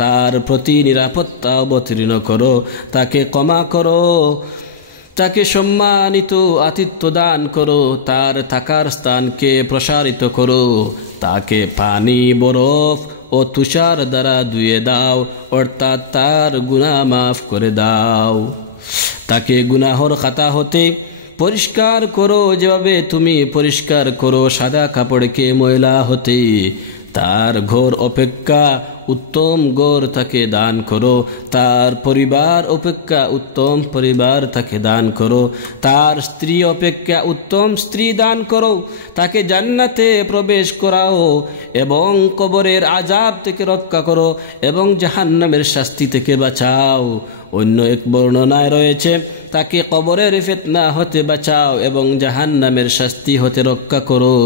তার প্রতি নিরাপত্তা অবতীর্ণ করো, তাকে ক্ষমা করো, তাকে সম্মানিত আতিথ্য দান করো, তার থাকার স্থানকে প্রসারিত করো, তাকে পানি, বরফ ও তুষার দ্বারা ধুয়ে দাও, অর্থাৎ তার গুনাহ মাফ করে দাও। তাকে গুনাহর খাতা হতে পরিষ্কার করো, যেভাবে তুমি পরিষ্কার করো সাদা কাপড়কে ময়লা হতে। তার ঘর অপেক্ষা উত্তম ঘর তাকে দান করো, তার পরিবার অপেক্ষা উত্তম পরিবার তাকে দান করো, তার স্ত্রী অপেক্ষা উত্তম স্ত্রী দান করো, তাকে জান্নাতে প্রবেশ করাও এবং কবরের আযাব থেকে রক্ষা করো এবং জাহান্নামের শাস্তি থেকে বাঁচাও। অন্য এক বর্ণনায় রয়েছে, তাকে কবরের ফিতনা হতে বাঁচাও এবং জাহান্নামের শাস্তি হতে রক্ষা করো।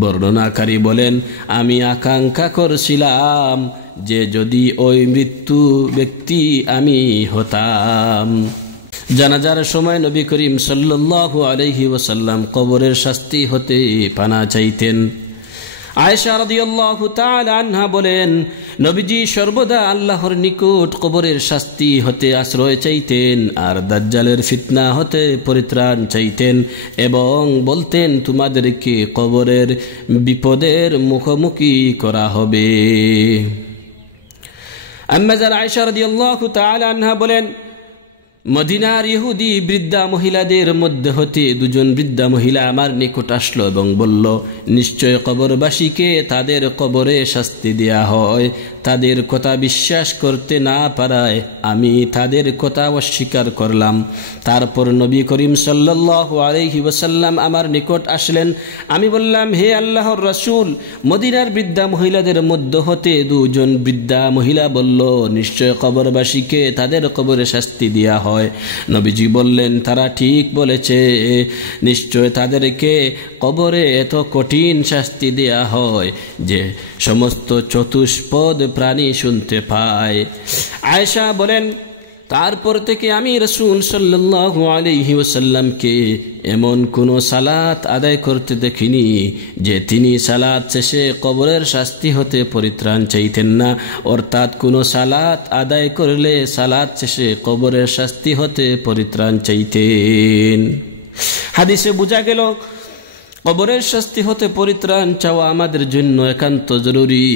বর্ণনাকারী বলেন, আমি আকাঙ্ক্ষা করছিলাম যে যদি ওই মৃত্যু ব্যক্তি আমি হতাম। জানাজার সময় নবী করিম সাল্লাল্লাহু আলাইহি ওয়াসাল্লাম কবরের শাস্তি হতে পানা চাইতেন। আয়েশা রাদিয়াল্লাহু তাআলা আনহা বলেন, নবীজি সর্বদা আল্লাহর নিকট কবরের শাস্তি হতে আশ্রয় চাইতেন আর দাজ্জালের ফিতনা হতে পরিত্রাণ চাইতেন এবং বলতেন, তোমাদেরকে কবরের বিপদের মুখোমুখি করা হবে। আম্মা জান আয়েশা রাদিয়াল্লাহু তাআলা আনহা বলেন, মদিনার ইহুদি বৃদ্ধা মহিলাদের মধ্যে হতে দুজন বৃদ্ধা মহিলা আমার নিকট আসলো এবং বলল, নিশ্চয় কবরবাসীকে তাদের কবরে শাস্তি দেয়া হয়। তাদের কথা বিশ্বাস করতে না পারায় আমি তাদের কথা অস্বীকার করলাম। তারপর নবী করিম সাল্লাল্লাহু আলাইহি ওয়াসাল্লাম আমার নিকট আসলেন। আমি বললাম, হে আল্লাহর রাসূল, মদিনার বৃদ্ধা মহিলাদের মধ্যে হতে দুজন বৃদ্ধা মহিলা বলল, নিশ্চয় কবরবাসীকে তাদের কবরে শাস্তি দেয়া হয়। নবীজি বললেন, তারা ঠিক বলেছে, নিশ্চয় তাদেরকে কবরে এত কঠিন শাস্তি দেয়া হয় যে সমস্ত চতুষ্পদ প্রাণী শুনতে পায়। আয়েশা বলেন, তারপর থেকে আমি রাসূল সাল্লাল্লাহু আলাইহি ওয়াসাল্লামকে এমন কোন সালাত আদায় করতে দেখিনি যে তিনি সালাত শেষে কবরের শাস্তি হতে পরিত্রাণ চাইতেন না, অর্থাৎ কোন সালাত আদায় করলে সালাত শেষে কবরের শাস্তি হতে পরিত্রাণ চাইতেন। হাদিসে বোঝা গেল কবরের শাস্তি হতে পরিত্রাণ চাওয়া আমাদের জন্য একান্ত জরুরি।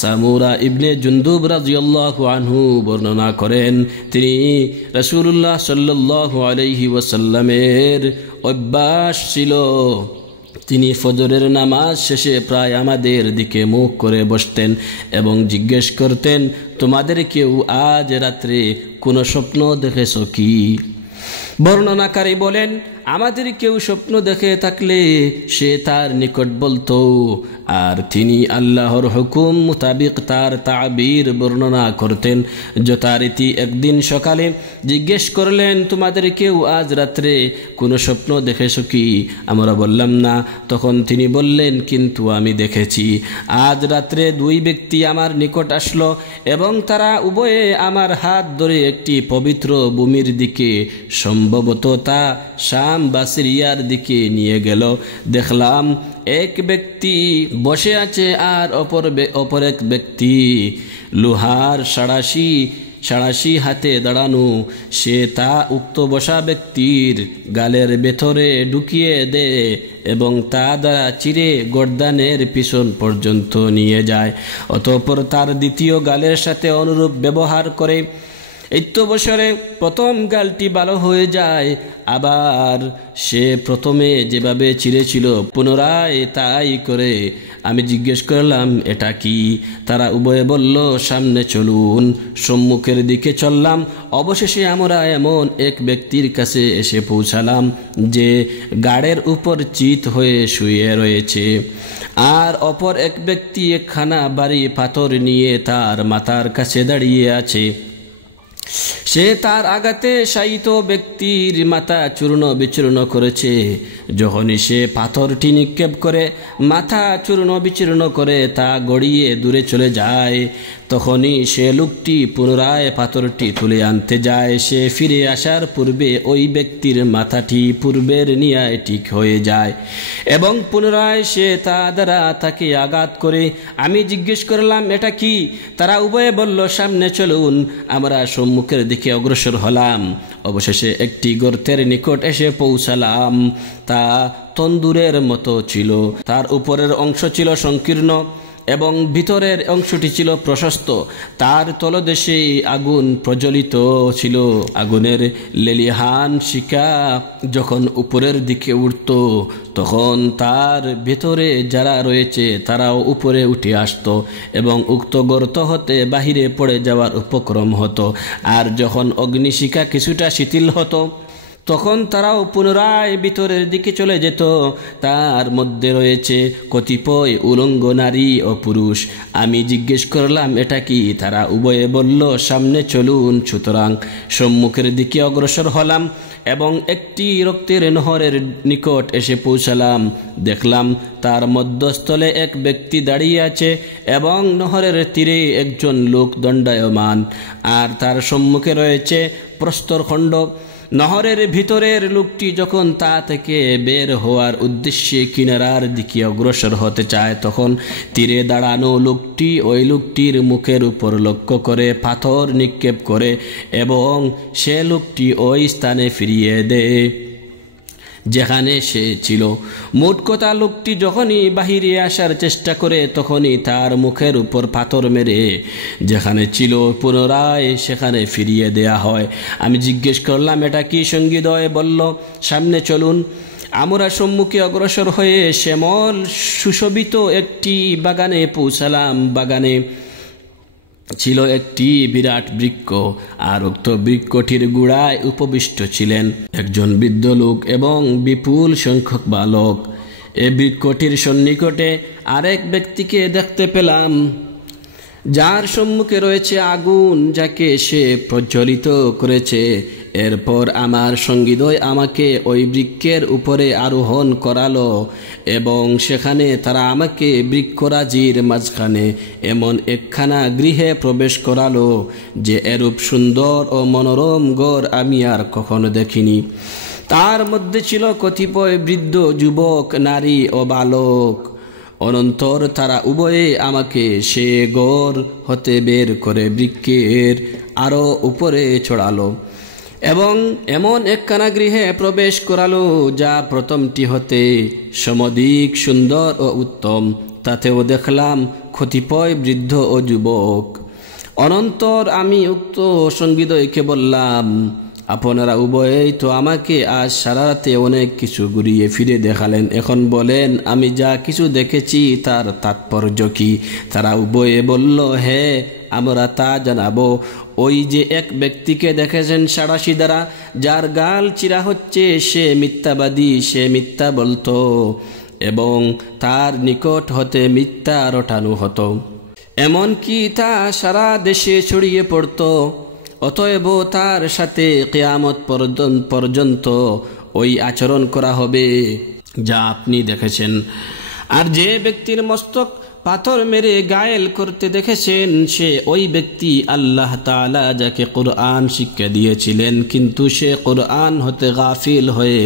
সামুরা ইবনে জুনদুব রাদিয়াল্লাহু আনহু বর্ণনা করেন, তিনি রাসূলুল্লাহ সাল্লাল্লাহু আলাইহি ওয়াসাল্লামের অভ্যাস ছিল, তিনি ফজরের নামাজ শেষে প্রায় আমাদের দিকে মুখ করে বসতেন এবং জিজ্ঞেস করতেন, তোমাদের কেউ আজ রাত্রে কোনো স্বপ্ন দেখেছো কি? বর্ণনাকারী বলেন, আমাদের কেউ স্বপ্ন দেখে থাকলে সে তার নিকট বলতো আর তিনি আল্লাহর হুকুম মোতাবিক তার তাবির বর্ণনা করতেন। যথারীতি একদিন সকালে জিজ্ঞেস করলেন, তোমাদের কেউ আজ রাত্রে কোনো স্বপ্ন দেখেছো কি? আমরা বললাম না। তখন তিনি বললেন, কিন্তু আমি দেখেছি। আজ রাত্রে দুই ব্যক্তি আমার নিকট আসলো এবং তারা উভয়ে আমার হাত ধরে একটি পবিত্র ভূমির দিকে, সম্ভবত তা শাম বা সিরিয়ার দিকে নিয়ে গেল। দেখলাম এক ব্যক্তি বসে আছে আর অপর এক ব্যক্তি লোহার সাড়াশি হাতে দাঁড়ানো। সে তা উক্ত বসা ব্যক্তির গালের ভেতরে ঢুকিয়ে দেয় এবং তা দ্বারা চিরে গর্দানের পিছন পর্যন্ত নিয়ে যায়। অতঃপর তার দ্বিতীয় গালের সাথে অনুরূপ ব্যবহার করে। বছরে প্রথম গালটি ভালো হয়ে যায়, আবার সে প্রথমে যেভাবে ছিঁড়েছিল পুনরায় তাই করে। আমি জিজ্ঞেস করলাম, এটা কি? তারা উভয়ে বলল, সামনে চলুন। সম্মুখের দিকে চললাম। অবশেষে আমরা এমন এক ব্যক্তির কাছে এসে পৌঁছালাম যে গাড়ের উপর চিত হয়ে শুয়ে রয়েছে আর অপর এক ব্যক্তি একখানা ভারী পাথর নিয়ে তার মাথার কাছে দাঁড়িয়ে আছে। সে তার আঘাতে শায়িত ব্যক্তির মাথা চূর্ণ বিচূর্ণ করেছে। যখনই সে পাথরটি নিক্ষেপ করে মাথা চূর্ণ বিচূর্ণ করে তা গড়িয়ে দূরে চলে যায়, তখনই সে লোকটি পুনরায় পাথরটি তুলে আনতে যায়। সে ফিরে আসার পূর্বে ওই ব্যক্তির মাথাটি পূর্বের ন্যায় ঠিক হয়ে যায় এবং পুনরায় সে তা দ্বারা তাকে আঘাত করে। আমি জিজ্ঞেস করলাম, এটা কি? তারা উভয়ে বলল, সামনে চলুন। আমরা সম্মুখের দিকে অগ্রসর হলাম। অবশেষে একটি গর্তের নিকট এসে পৌঁছালাম। তা তন্দুরের মতো ছিল, তার উপরের অংশ ছিল সংকীর্ণ এবং ভিতরের অংশটি ছিল প্রশস্ত। তার তলদেশে আগুন প্রজ্বলিত ছিল। আগুনের লেলিহান শিখা যখন উপরের দিকে উঠত তখন তার ভিতরে যারা রয়েছে তারাও উপরে উঠে আসত এবং উক্ত গর্ত হতে বাহিরে পড়ে যাওয়ার উপক্রম হতো। আর যখন অগ্নিশিখা কিছুটা শিথিল হতো তখন তারাও পুনরায় ভিতরের দিকে চলে যেত। তার মধ্যে রয়েছে কতিপয় উলঙ্গ নারী ও পুরুষ। আমি জিজ্ঞেস করলাম, এটা কি? তারা উভয়ে বলল, সামনে চলুন। সুতরাং সম্মুখের দিকে অগ্রসর হলাম এবং একটি রক্তের নহরের নিকট এসে পৌঁছালাম। দেখলাম তার মধ্যস্থলে এক ব্যক্তি দাঁড়িয়ে আছে এবং নহরের তীরে একজন লোক দণ্ডায়মান, আর তার সম্মুখে রয়েছে প্রস্তরখণ্ড। নহরের ভিতরের লোকটি যখন তা থেকে বের হওয়ার উদ্দেশ্যে কিনারার দিকে অগ্রসর হতে চায় তখন তীরে দাঁড়ানো লোকটি ওই লোকটির মুখের উপর লক্ষ্য করে পাথর নিক্ষেপ করে এবং সে লোকটি ওই স্থানে ফিরিয়ে দেয় যেখানে সে ছিল। মোট কথা, লোকটি যখনই বাহিরে আসার চেষ্টা করে তখনই তার মুখের উপর পাথর মেরে যেখানে ছিল পুনরায় সেখানে ফিরিয়ে দেয়া হয়। আমি জিজ্ঞেস করলাম, এটা কি সঙ্গীদ্বয়? বলল, সামনে চলুন। আমরা সম্মুখে অগ্রসর হয়ে শ্যামল সুশোভিত একটি বাগানে পৌঁছালাম। বাগানে ছিল একটি বিরাট বৃক্ষ, আর উক্ত বৃক্ষটির গুড়ায় উপবিষ্ট ছিলেন একজন বৃদ্ধ লোক এবং বিপুল সংখ্যক বালক। এই বৃক্ষটির সন্নিকটে আরেক ব্যক্তিকে দেখতে পেলাম যার সম্মুখে রয়েছে আগুন, যাকে সে প্রজ্বলিত করেছে। এরপর আমার সঙ্গীদ্বয় আমাকে ওই বৃক্ষের উপরে আরোহণ করালো এবং সেখানে তারা আমাকে বৃক্ষরাজির মাঝখানে এমন একখানা গৃহে প্রবেশ করালো যে এরূপ সুন্দর ও মনোরম ঘর আমি আর কখনো দেখিনি। তার মধ্যে ছিল কতিপয় বৃদ্ধ, যুবক, নারী ও বালক। অনন্তর তারা উভয়ে আমাকে সে ঘর হতে বের করে বৃক্ষের আরো উপরে চড়ালো এবং এমন একখানা গৃহে প্রবেশ করালো যা প্রথমটি হতে সমধিক সুন্দর ও উত্তম। তাতেও দেখলাম কতিপয় বৃদ্ধ ও যুবক। অনন্তর আমি উক্ত সঙ্গীদ্বয়কে বললাম, আপনারা উভয়েই তো আমাকে আজ সারা রাতে অনেক কিছু ঘুরিয়ে ফিরে দেখালেন, এখন বলেন আমি যা কিছু দেখেছি তার তাৎপর্য কি? তারা উভয়ে বলল, হে, আমরা তা জানাবো। ওই যে এক ব্যক্তিকে দেখেছেন সাঁড়াশি দ্বারা, যার গাল চিরা হচ্ছে, সে মিথ্যাবাদী, সে মিথ্যা বলতো এবং তার নিকট হতে মিথ্যা রটানো হতো, এমনকি তা সারা দেশে ছড়িয়ে পড়ত। অতএব তার সাথে কিয়ামত পর্যন্ত ওই আচরণ করা হবে যা আপনি দেখেছেন। আর যে ব্যক্তির মস্তক পাথর মেরে গায়েল করতে দেখেছেন সে ওই ব্যক্তি আল্লাহ তাআলা যাকে কুরআন শিক্ষা দিয়েছিলেন, কিন্তু সে কুরআন হতে গাফিল হয়ে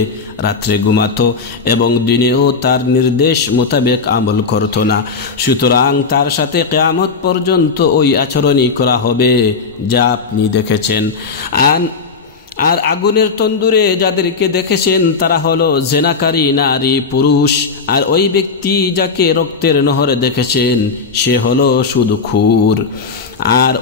রাত্রে ঘুমাতো এবং দিনেও তার নির্দেশ মোতাবেক আমল করত না। সুতরাং তার সাথে কিয়ামত পর্যন্ত ওই আচরণই করা হবে যা আপনি দেখেছেন। আর আগুনের তন্দুরে যাদেরকে দেখেছেন তারা হলো জেনাকারী নারী, পুরুষ। আর ওই ব্যক্তি যাকে রক্তের নহরে দেখেছেন সে হলো সুদখোর। আর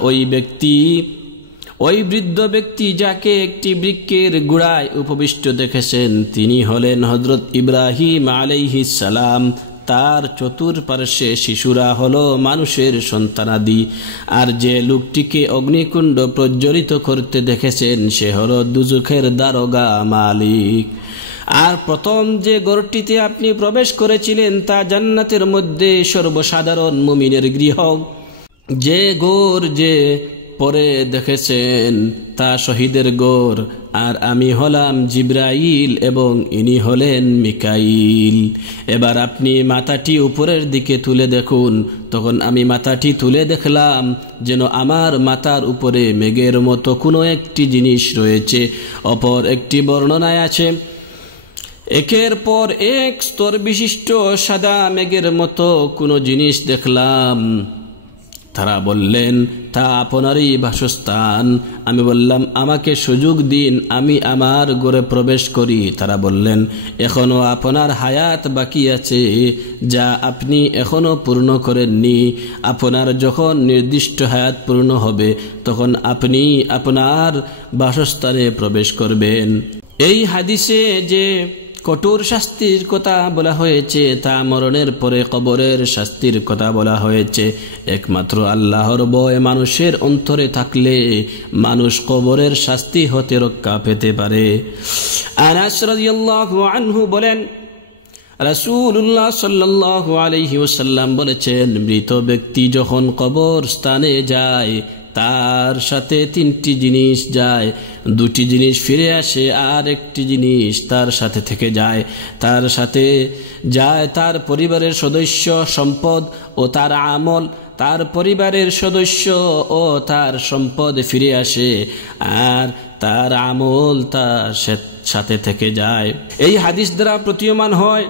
ওই বৃদ্ধ ব্যক্তি যাকে একটি বৃক্ষের গুড়ায় উপবিষ্ট দেখেছেন তিনি হলেন হযরত ইব্রাহিম আলাইহিস সালাম। তার চতুর্পার্শ্বে শিশুরা হলো মানুষের সন্তানাদি। আর যে লোকটিকে অগ্নিকুণ্ড প্রজ্বলিত করতে দেখেছেন সে হলো দুজখের দারোগা মালিক। আর প্রথম যে ঘরটিতে আপনি প্রবেশ করেছিলেন তা জান্নাতের মধ্যে সর্বসাধারণ মুমিনের গৃহ। যে ঘর যে পরে দেখেছেন তা শহীদের ঘর। আর আমি হলাম জিব্রাইল এবং ইনি হলেন মিকাইল। এবার আপনি মাথাটি উপরের দিকে তুলে দেখুন। তখন আমি মাথাটি তুলে দেখলাম যেন আমার মাথার উপরে মেঘের মতো কোনো একটি জিনিস রয়েছে। অপর একটি বর্ণনায় আছে, একের পর এক স্তর বিশিষ্ট সাদা মেঘের মতো কোনো জিনিস দেখলাম। তারা বললেন, তা আপনারই বাসস্থান। আমি বললাম, আমাকে সুযোগ দিন, আমি আমার ঘরে প্রবেশ করি। তারা বললেন, এখনো আপনার হায়াত বাকি আছে, যা আপনি এখনো পূর্ণ করেননি। আপনার যখন নির্দিষ্ট হায়াত পূর্ণ হবে, তখন আপনি আপনার বাসস্থানে প্রবেশ করবেন। এই হাদিসে যে কঠোর শাস্তির কথা বলা হয়েছে, তা মরণের পরে কবরের শাস্তির কথা বলা হয়েছে। একমাত্র আল্লাহর ভয় মানুষের অন্তরে থাকলে মানুষ কবরের শাস্তি হতে রক্ষা পেতে পারে। আনাস রাদিয়াল্লাহু আনহু বলেন, রাসূলুল্লাহ সাল্লাল্লাহু আলাইহি ওয়াসাল্লাম বলেছেন, মৃত ব্যক্তি যখন কবর স্থানে যায়, তার সাথে তিনটি জিনিস যায়। দুটি জিনিস ফিরে আসে, আর একটি জিনিস তার সাথে থেকে যায়। তার সাথে যায় তার পরিবারের সদস্য, সম্পদ ও তার আমল। তার পরিবারের সদস্য ও তার সম্পদ ফিরে আসে, আর তার আমল তার সাথে থেকে যায়। এই হাদিস দ্বারা প্রতীয়মান হয়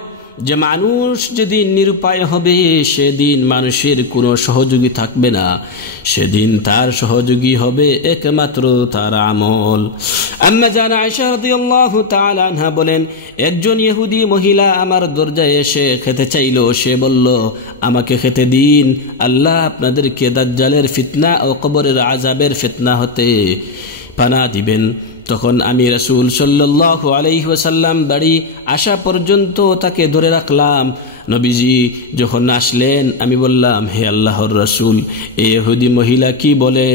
যে মানুষ যেদিন নিরুপায় হবে, সেদিন মানুষের কোনো সহযোগী থাকবে না। সেদিন তার সহযোগী হবে একমাত্র তার আমল। আম্মা জান আয়েশা রাদিয়াল্লাহু তাআলা আনহা বলেন, একজন ইহুদি মহিলা আমার দরজায় এসে খেতে চাইল। সে বলল, আমাকে খেতে দিন, আল্লাহ আপনাদেরকে দাজ্জালের ফিতনা ও কবরের আযাবের ফিতনা হতে পানা দিবেন। তখন আমি রাসূল সাল্লাল্লাহু আলাইহি ওয়াসাল্লাম বাড়ি আসা পর্যন্ত তাকে ধরে রাখলাম। নবীজি যখন আসলেন, আমি বললাম, হে আল্লাহর রাসূল, এই ইহুদি মহিলা কি বলে?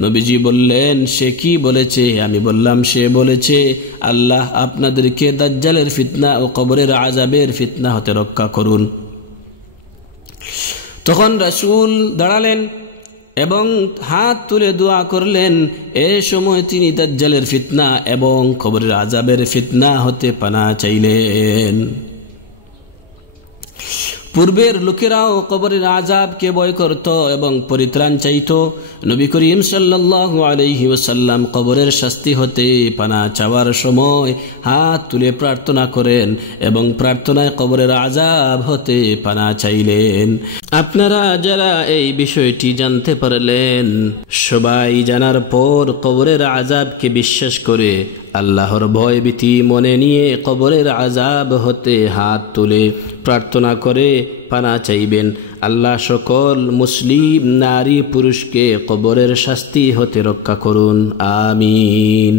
নবীজি বললেন, সে কি বলেছে? আমি বললাম, সে বলেছে, আল্লাহ আপনাদেরকে দাজ্জালের ফিতনা ও কবরের আযাবের ফিতনা হতে রক্ষা করুন। তখন রাসূল দাঁড়ালেন এবং হাত তুলে দোয়া করলেন। এ সময় তিনি দাজ্জালের ফিতনা এবং কবরের আযাবের ফিতনা হতে পানা চাইলেন। পূর্বের লোকেরাও কবরের আযাবকে ভয় করত এবং পরিত্রাণ চাইত। নবী করিম সাল্লাল্লাহু আলাইহি ওয়াসাল্লাম কবরের শাস্তি হতে পানা চাওয়ার সময় হাত তুলে প্রার্থনা করেন এবং প্রার্থনায় কবরের আযাব হতে পানা চাইলেন। আপনারা যারা এই বিষয়টি জানতে পারলেন, সবাই জানার পর কবরের আযাবকে বিশ্বাস করে আল্লাহর ভয় ভীতি মনে নিয়ে কবরের আযাব হতে হাত তুলে প্রার্থনা করে পানা চাইবেন। আল্লাহ সকল মুসলিম নারী পুরুষকে কবরের শাস্তি হতে রক্ষা করুন। আমিন।